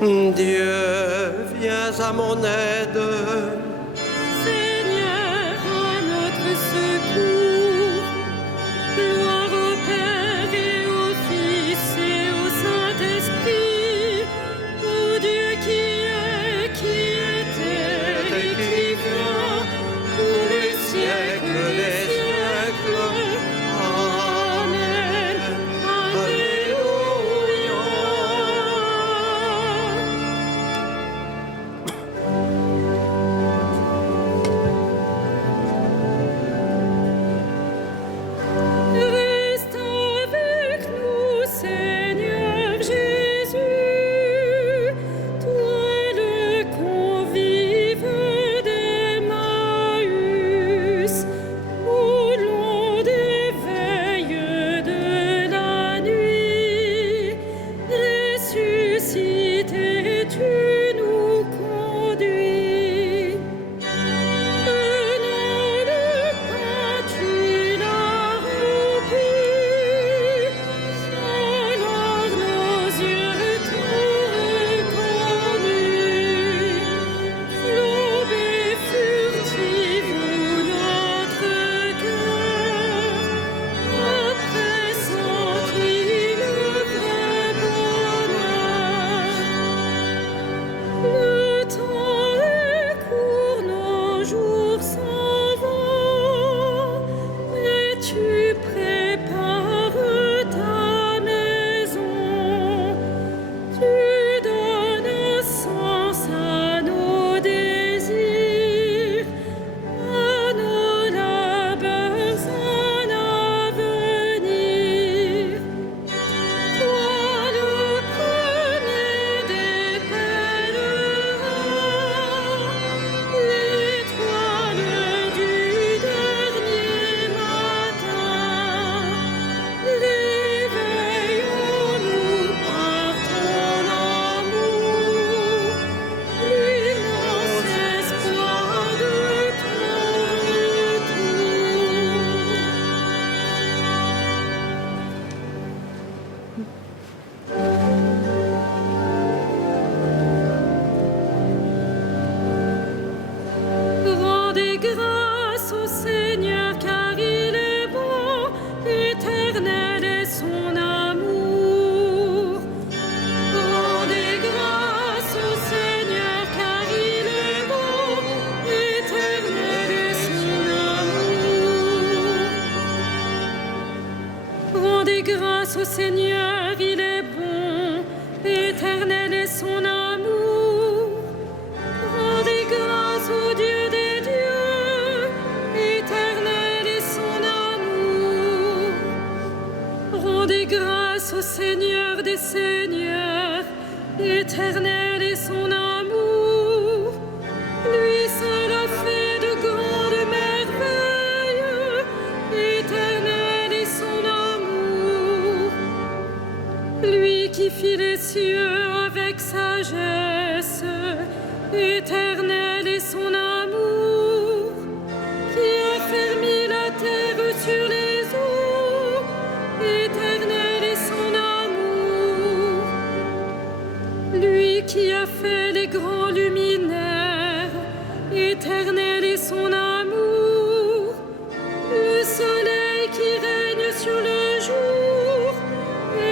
Dieu, viens à mon aide. Seigneur, à notre secours. Gloire au Père et au Fils et au Saint-Esprit, au Dieu qui est, qui était et qui vient, pour les siècles des siècles. Amen. Alléluia. Reste avec nous, Seigneur Jésus, toi le convive d'Emmaüs, au long des veilles de la nuit. Ressuscité, tu nous conduis. Prenons le pain, tu l'as rompu. Alors nos yeux t'ont reconnu. Flambée furtive notre cœur, après senti le vrai bonheur. Le temps est court, nos jours s'en vont, et tu prépares ta maison. Tu donnes un sens à nos désirs, à nos labeurs un avenir. Toi le premier des pèlerins, l'étoile du dernier matin, réveillons-nous par ton amour, l'immense espoir de ton retour. Rendez grâce au Seigneur car il est bon, éternel est son amour. Rendez grâce au Seigneur car il est bon, éternel est son amour. Rendez grâce au Seigneur, il est bon, éternel est son amour. Rendez grâce au Dieu des dieux, éternel est son amour. Rendez grâce au Seigneur des seigneurs, éternel est son amour. Lui seul a fait de grandes merveilles, éternel est son amour. Lui qui fit les cieux avec sagesse, éternel est son amour. Qui a fermé la terre sur les eaux, éternel est son amour. Lui qui a fait les grands luminaires, éternel est son amour. Le soleil qui règne sur le jour,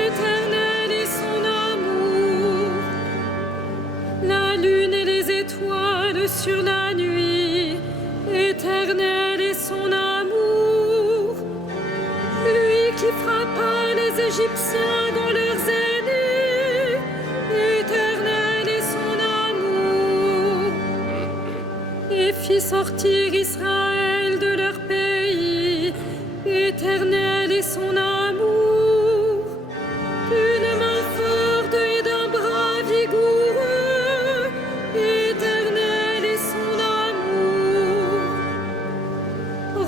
éternel est son amour. La lune et les étoiles sur la nuit, éternel est son amour. Lui qui frappa les Égyptiens dans leurs aînés, éternel est son amour. Et fit sortir Israël de leur pays, éternel est son amour. D'une main forte et d'un bras vigoureux, éternel est son amour.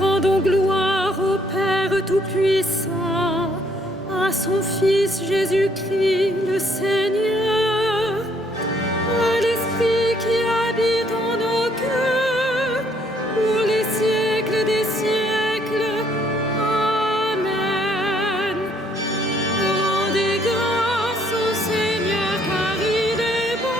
Rendons gloire au Père Tout-Puissant, à son Fils Jésus-Christ le Seigneur, à l'Esprit qui habite en nos cœurs, pour les siècles des siècles. Amen. Rendez grâce au Seigneur car il est bon,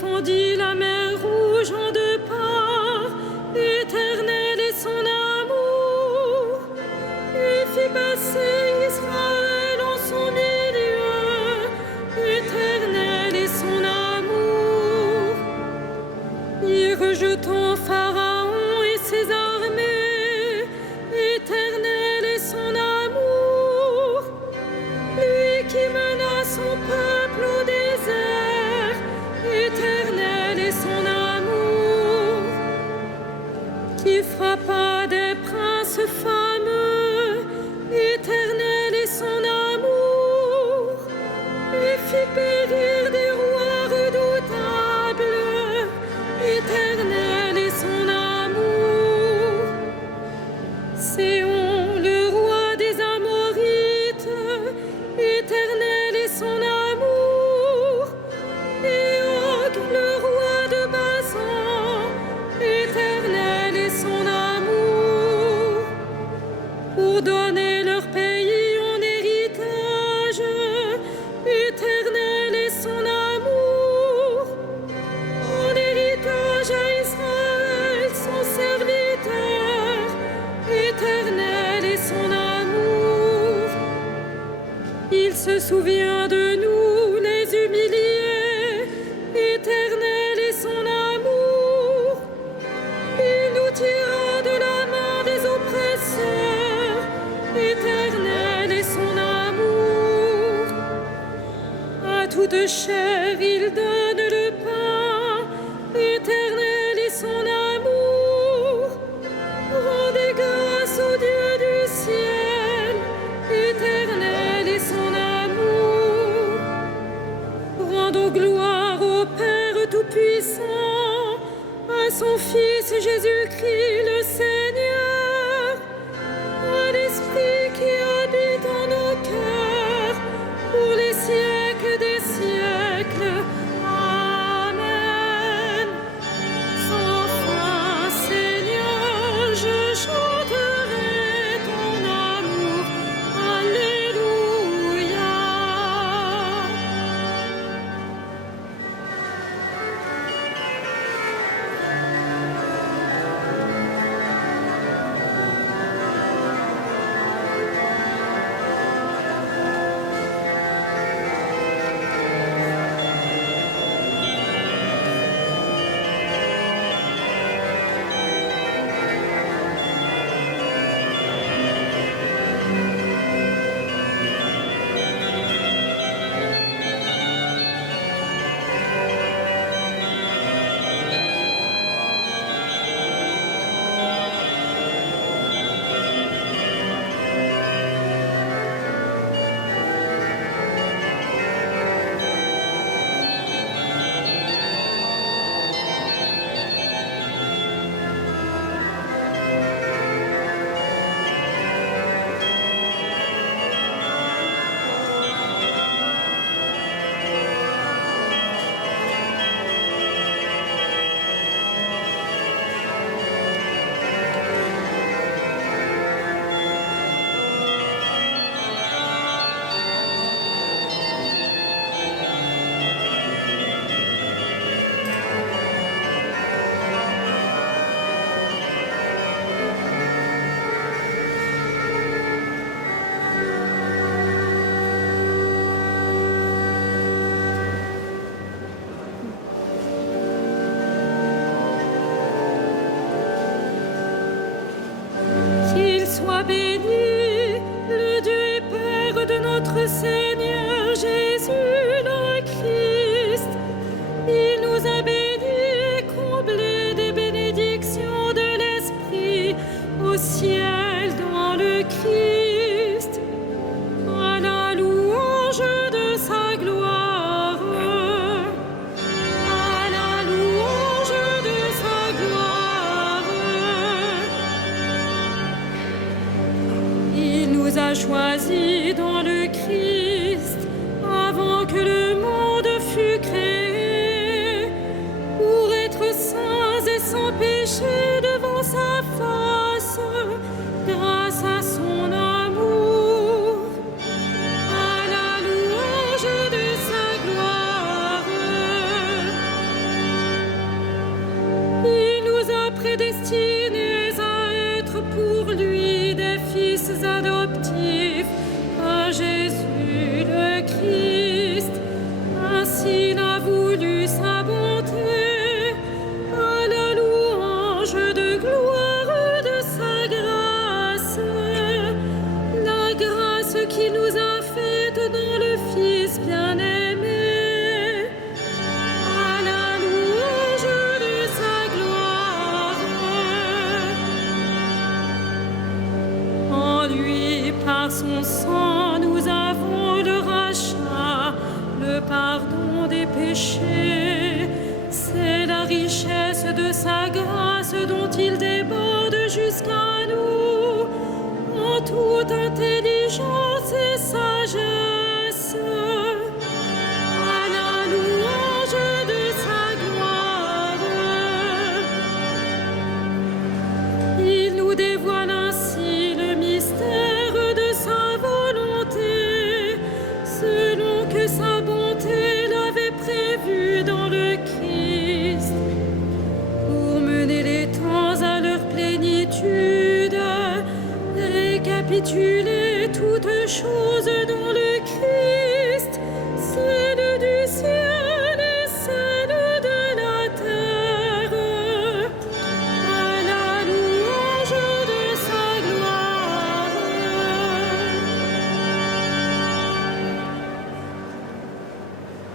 fendit la mer rouge en deux parts, Éternel est son amour, et fit passer Israël en son milieu, Éternel est son amour. Y rejetant Pharaon et ses armées, Éternel est son amour, lui qui mena son peuple au désert, Éternel est son amour, qui frappa des princes fameux, Éternel est son amour, et fit périr des rois redoutables, Éternel est son amour. Séon, le roi des Amorites, Éternel est son amour, et Og, le roi de Basan, Éternel est son amour, pour donner leur pays en héritage, Éternel est son amour, en héritage à Israël son serviteur, Éternel est son amour. Il se souvient de nous les humiliés, Éternel est son amour. Il nous tira de la main des oppresseurs, Éternel est son amour. À toute chair il donne le pain, Éternel est son amour. Rendez grâce au Dieu du ciel, Éternel est son amour. Rendons gloire au Père Tout-Puissant, à son Fils Jésus-Christ le Seigneur, à l'Esprit qui habite en nos cœurs, pour les siècles des siècles. Amen. Sans fin, Seigneur, je chanterai ton amour. Alléluia. Sois béni, le Dieu et Père de notre Seigneur Jésus le Christ. Il nous a bénis et comblés des bénédictions de l'Esprit au ciel dans le Christ, à la louange de sa gloire. À la louange de sa gloire. Il nous a choisis dans le Christ avant que le monde fût créé, pour être saints et sans péché devant sa face, grâce à son amour, à la louange de sa gloire. adoptif, à Jésus le Christ. Ainsi n'a voulu sa bonté, à la louange de gloire de sa grâce. La grâce qu'il nous a faite dans le Fils bien-aimé, à la louange de sa gloire. En lui, par son sang, nous avons le rachat, le pardon des péchés. C'est la richesse de sa grâce dont il déborde jusqu'à nous, en toute intelligence et sagesse, à la louange de sa gloire. Il nous dévoile ainsi le mystère de sa volonté, selon que sa bonté l'avait prévu dans le Christ, pour mener les temps à leur plénitude, récapituler toutes choses dans le Christ, celle du ciel et celle de la terre, à la louange de sa gloire.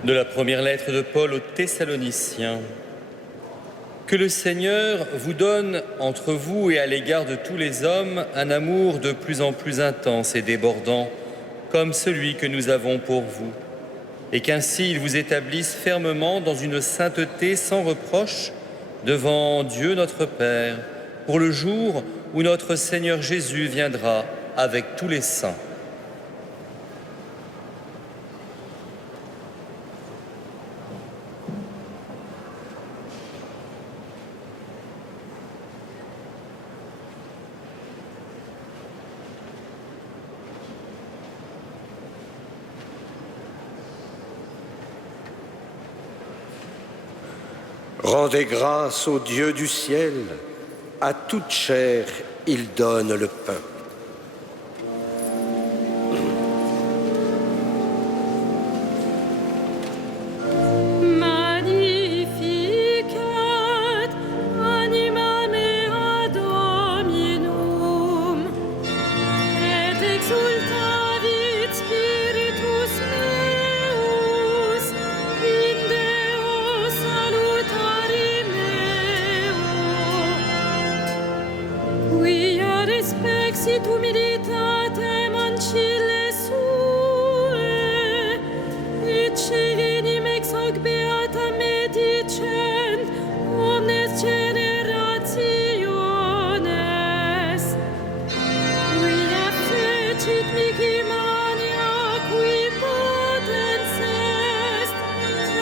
De la première lettre de Paul aux Thessaloniciens. Que le Seigneur vous donne entre vous et à l'égard de tous les hommes un amour de plus en plus intense et débordant, comme celui que nous avons pour vous, et qu'ainsi il vous établisse fermement dans une sainteté sans reproche devant Dieu notre Père, pour le jour où notre Seigneur Jésus viendra avec tous les saints. Rendez grâce au Dieu du ciel, à toute chair il donne le pain. Magnificat animam ea Dominum, et exultavit spiritus meus in Deo salutari meo, quia respexit humilitatem ancille sue, et cevenim ex hoc beata medicent omnes generationes, quia fecit mihi mania qui potens est,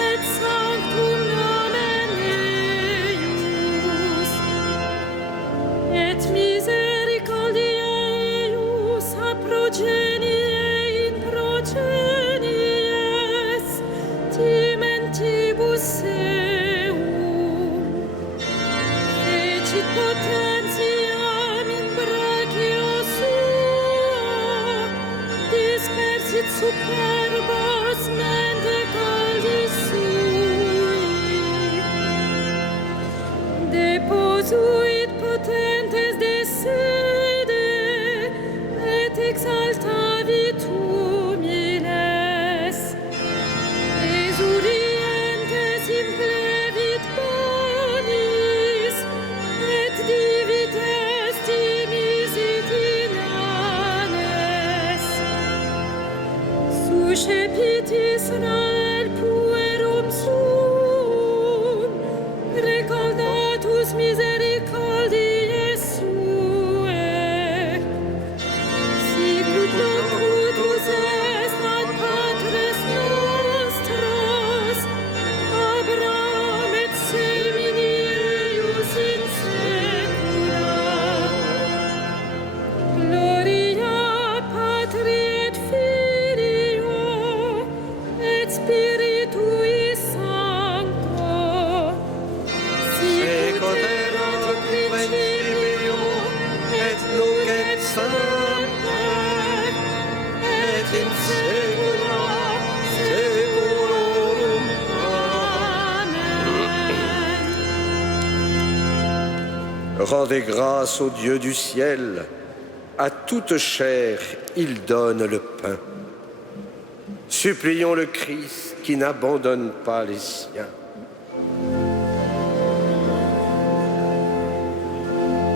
et sanctum nomen eius, et misericordiae eius a progenie in progenies timentibus seum, fecit potentiam in brachio suo, dispersit superbos mente caldis sui, deposuit potentes de sede, et exaltavit humiles, exulientes implevit bonis, et divit estimis itinanes. Suscepit Israel puerum suum, recordatus misericordiae suae, sicut locutus est ad patres nostros, Abraham et semini eius in saecula. Gloria Patri et Filio et Spiritus Rendez grâce au Dieu du ciel. À toute chair, il donne le pain. Supplions le Christ qui n'abandonne pas les siens.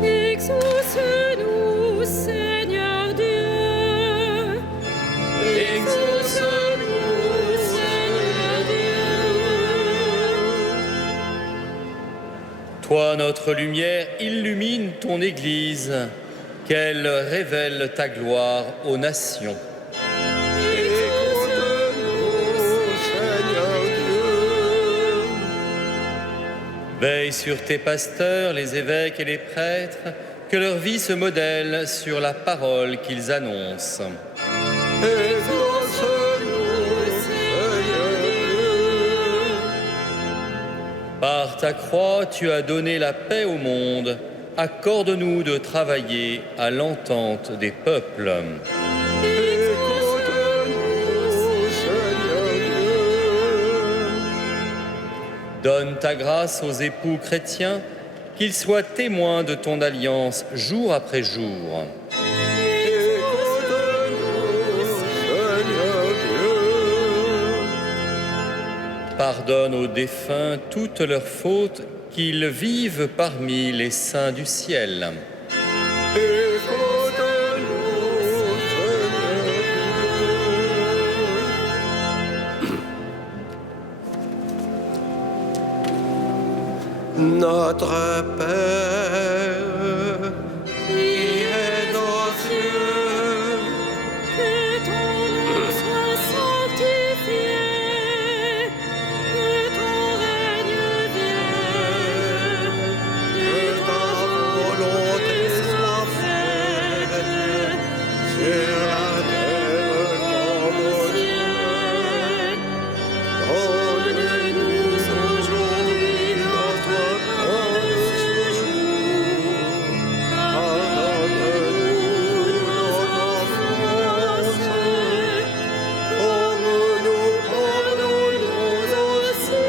Exauce-nous, Seigneur Dieu. Exauce-nous, Seigneur Dieu. Toi, notre lumière, illumine ton Église, qu'elle révèle ta gloire aux nations. Veille sur tes pasteurs, les évêques et les prêtres, que leur vie se modèle sur la parole qu'ils annoncent. Par ta croix, tu as donné la paix au monde. Accorde-nous de travailler à l'entente des peuples. Donne ta grâce aux époux chrétiens, qu'ils soient témoins de ton alliance jour après jour. Pardonne aux défunts toutes leurs fautes, qu'ils vivent parmi les saints du ciel. Notre Père, qui es aux cieux, Que ton nom soit sanctifié, que ton règne vienne, que ta volonté soit faite sur la terre comme au ciel. Donne-nous aujourd'hui notre pain de ce jour. Pardonne-nous nos offenses, comme nous pardonnons aussi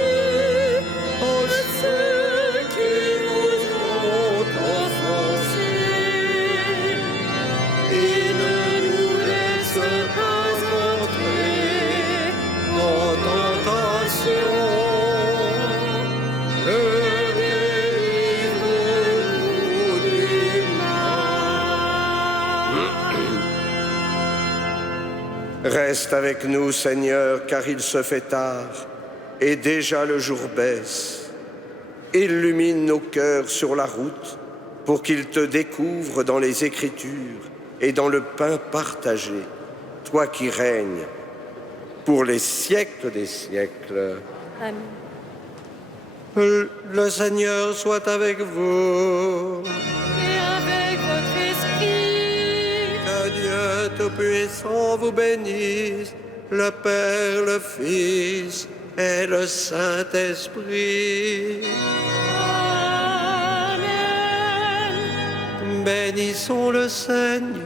à ceux qui nous ont offensés. Et ne nous laisse pas entrer en tentation, mais délivre-nous du mal. reste avec nous, Seigneur, car il se fait tard et déjà le jour baisse. Illumine nos cœurs sur la route pour qu'ils te découvrent dans les Écritures et dans le pain partagé, toi qui règnes pour les siècles des siècles. Amen. Le Seigneur soit avec vous. Et avec votre esprit, Que Dieu Tout-Puissant vous bénisse, le Père, le Fils et le Saint-Esprit. Amen. Bénissons le Seigneur.